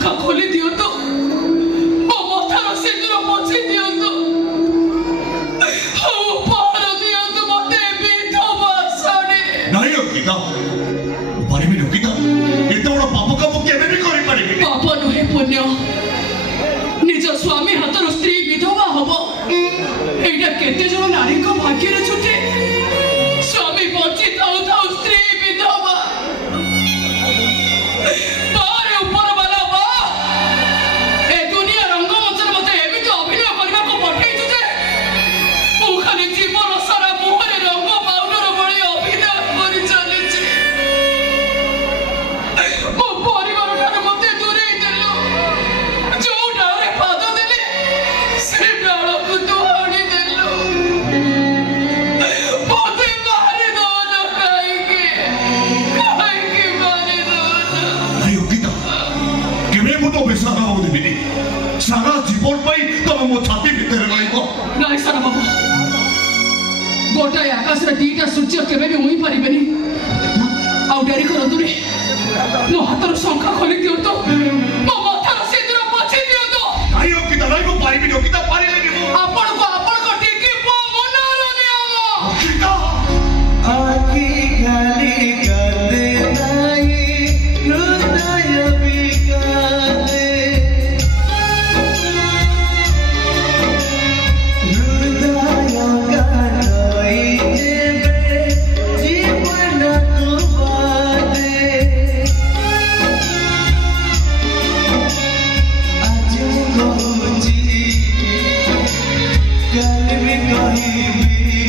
शंखा खोली दियंतु मो मथार सिंदूर पोछि दियंतु उपहार दियंतु मते विधवा साड़ी नहीं अंकिता परिमी अंकिता एते बड़ पाप काम केबे भी करि परिमी पाप नुहे पुण्य निज स्वामी हाथर स्त्री विधवा हब एटा केते जण नारी को भाग्य रे छुटे स्वामी बंची थाउ थाउ स्त्री विधवा बारे ऊपर वाला बा ए दुनिया रंगमंच रे मते एमिति अभिनय करबा को पठै छु जे मु खाली जीवन सारा मुहरे रंग पाउडर बळी अभिनय करि चली छि मो परिवार ठारे मते दूरे देलो जो डारे पाद देले से डाल को तो हाणी देलो मते मारी दो न काई के मारी दो नहीं अंकिता केबे मु तो बेसागा हो देबिनी सारा जीवन पई तम मो छाती भितर रहइबो नाई सारा बाबू गोटाए आकाश रे दीटा सूर्य केबे भी उई परिबेनी आउ डेरी करंतु रे मो हाथर शंखा खोली दियो तो मो माथार सिंदूर पोछि दियो तो नहीं अंकिता नहीं को परिमी अंकिता पारिले निबो आपण को टिकी पो मनार नियम अंकिता आखी खाली कांदे नाही हृदय विकाते हृदय कांदई जेबे जीवन तू बादे आज कहूची कल भी कहिबी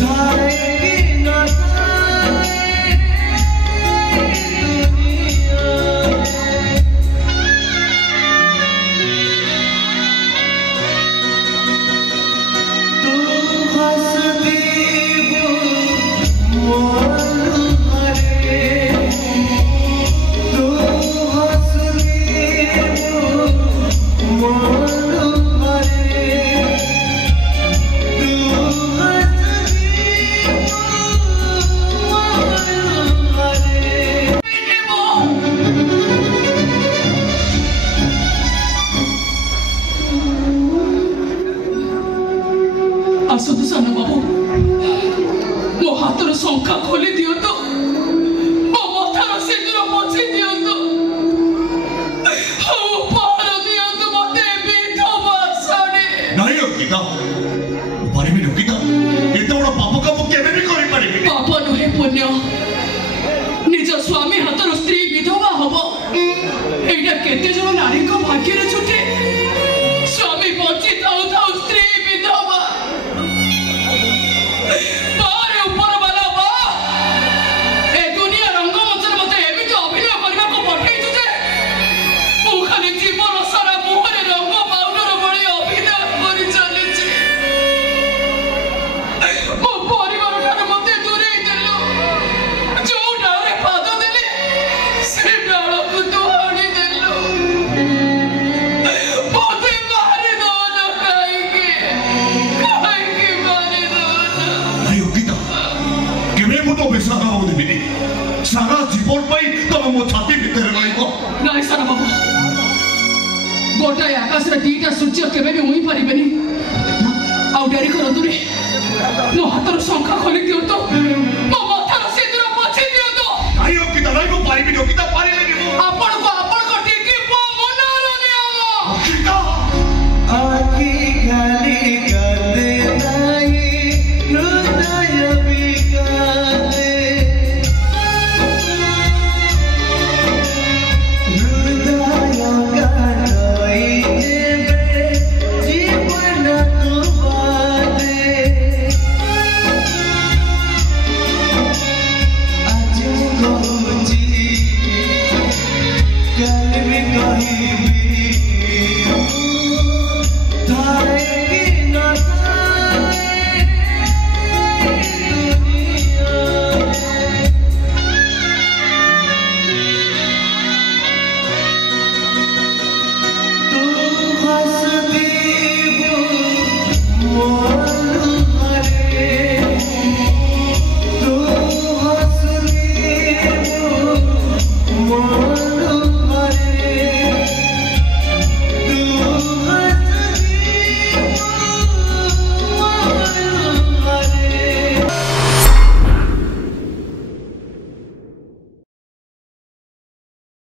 थारे की न थारे दुनिया तू हंसती मोल हरे तू हंसती मोल हरे तू हंसती मोल हरे आसतु साना बाबू मो हाथर शंखा खोली दियो तो मो मथार सिंदूर पोछि दियो तो उपहार दियो तो मते विधवा साड़ी नहीं अंकिता परिमी अंकिता एते बड़ पाप काम केबे भी करि परिमी पाप नुहे पुण्य निज स्वामी हाथर स्त्री विधवा हब एटा केते जण नारी को भाग्य रे छुटे स्वामी बंची थाउ थाउ स्त्री विधवा बारे ऊपर वाला बा ए दुनिया रंगमंच रे मते एमिति अभिनय करबा को पठै छु जे मु खाली जीवन सारा मुहरे रंग पाउडर बळी अभिनय करि चली छि मो परिवार ठारे मते दूरे देलो जो डारे पाद देले से डाल को तो हाणी देलो मते मारी दो न काई के मारी दो नहीं अंकिता केबे मु तो बेसागा हो देबिनी सारा जीवन पई तम मो छाती भितर रहइबो नाई सारा बाबू गोटाए आकाश रे दीटा सूर्य केबे भी उई परिबेनी आउ डेरी करंतु रे मो हाथर शंखा खोली दियो तो मो माथार सिंदूर पोछि दियो तो नहीं अंकिता नहीं को परिमी अंकिता पारिले निबो आपण को